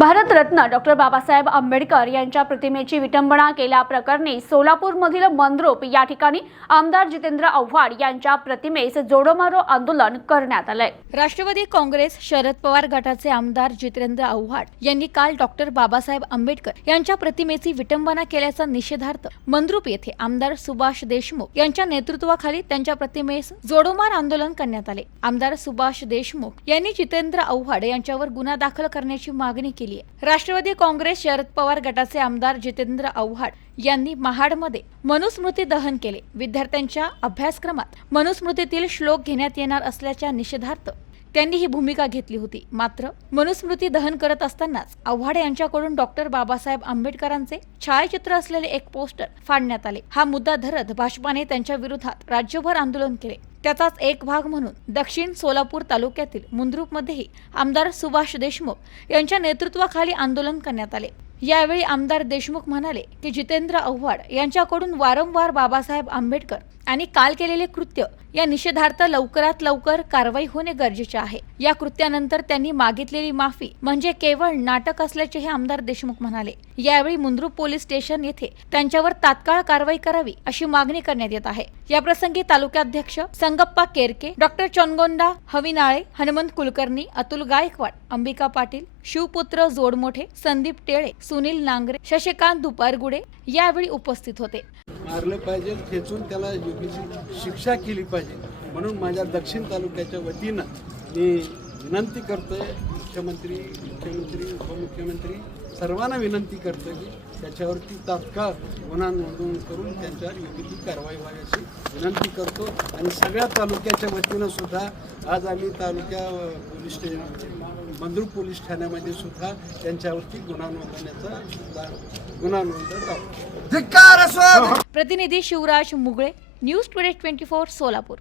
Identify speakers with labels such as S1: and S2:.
S1: Bharat Ratna doctor Babasaheb Ambedkar यांच्या प्रतिमेची विटंबना केल्याप्रकरणी सोलापूरमधील मंद्रुप या ठिकाणी आमदार जितेंद्र आव्हाड यांच्या प्रतिमेस जोडोमारो आंदोलन करण्यात आलंय. राष्ट्रवादी काँग्रेस शरद पवार गटाचे आमदार जितेंद्र आव्हाड यांनी काल डॉक्टर बाबासाहेब आंबेडकर यांच्या प्रतिमेची विटंबना केल्याचा निषेधार्थ मंद्रुप येथे आमदार सुभाष देशमुख यांच्या नेतृत्वाखाली त्यांच्या प्रतिमेस जोडोमार आंदोलन करण्यात आले. आमदार सुभाष देशमुख यांनी जितेंद्र आव्हाड यांच्यावर गुन्हा दाखल करण्याची मागणी केली. आहे. राष्ट्रवादी काँग्रेस शरद पवार गटाचे आमदार जितेंद्र आव्हाड यांनी महाडमध्ये मनुस्मृती दहन केले. विद्यार्थ्यांच्या अभ्यासक्रमात मनुस्मृतीतील श्लोक घेण्यात येणार असल्याच्या निषेधार्थ त्यांनी ही भूमिका घेतली होती. मात्र मनुस्मृती दहन करत असतानाच आव्हाड यांच्याकडून डॉक्टर बाबासाहेब आंबेडकरांचे छायाचित्र असलेले एक पोस्टर फाडण्यात आले. हा मुद्दा धरत भाजपाने त्यांच्या विरोधात राज्यभर आंदोलन केले. त्याचाच एक भाग म्हणून दक्षिण सोलापूर तालुक्यातील मुंद्रूपमध्येही आमदार सुभाष देशमुख यांच्या नेतृत्वाखाली आंदोलन करण्यात आले. यावेळी आमदार देशमुख म्हणाले की जितेंद्र आव्हाड यांच्याकडून वारंवार बाबासाहेब आंबेडकर आणि काल केलेले कृत्य या निषेधार्थ लवकरात लवकर कारवाई होणे गरजेचे आहे. या कृत्यानंतर त्यांनी मागितलेली माफी म्हणजे केवळ नाटक असल्याचे हे आमदार देशमुख म्हणाले. यावेळी मुंद्रुक पोलीस स्टेशन येथे त्यांच्यावर तात्काळ कारवाई करावी अशी मागणी करण्यात येत आहे. याप्रसंगी तालुक्याध्यक्ष संगप्पा केरके डॉक्टर चोनगोंडा हविनाळे हनुमंत कुलकर्णी अतुल गायकवाड अंबिका पाटील शिवपुत्र जोडमोठे संदीप टेळे सुनील नांगरे शशिकांत दुपारगुडे यावेळी उपस्थित होते.
S2: मारलं पाहिजे खेचून त्याला योग्यची शिक्षा केली पाहिजे. म्हणून माझ्या दक्षिण तालुक्याच्या वतीनं मी विनंती करतो आहे मुख्यमंत्री मुख्यमंत्री उपमुख्यमंत्री सर्वांना विनंती करतो की त्याच्यावरती तात्काळ गुन्हा नोंदवून करून त्यांच्यावर योग्य ती कारवाई व्हावी अशी विनंती करतो. आणि सगळ्या तालुक्याच्या वतीनं सुद्धा आज आम्ही तालुक्या अ, पोलीस स्टेशन मंद्रुप पोलीस ठाण्यामध्ये सुद्धा त्यांच्यावरती गुन्हा नोंदवण्याचा सुद्धा गुन्हा
S3: असो.
S1: प्रतिनिधी Shivraj Mugale news today twenty four Solapur.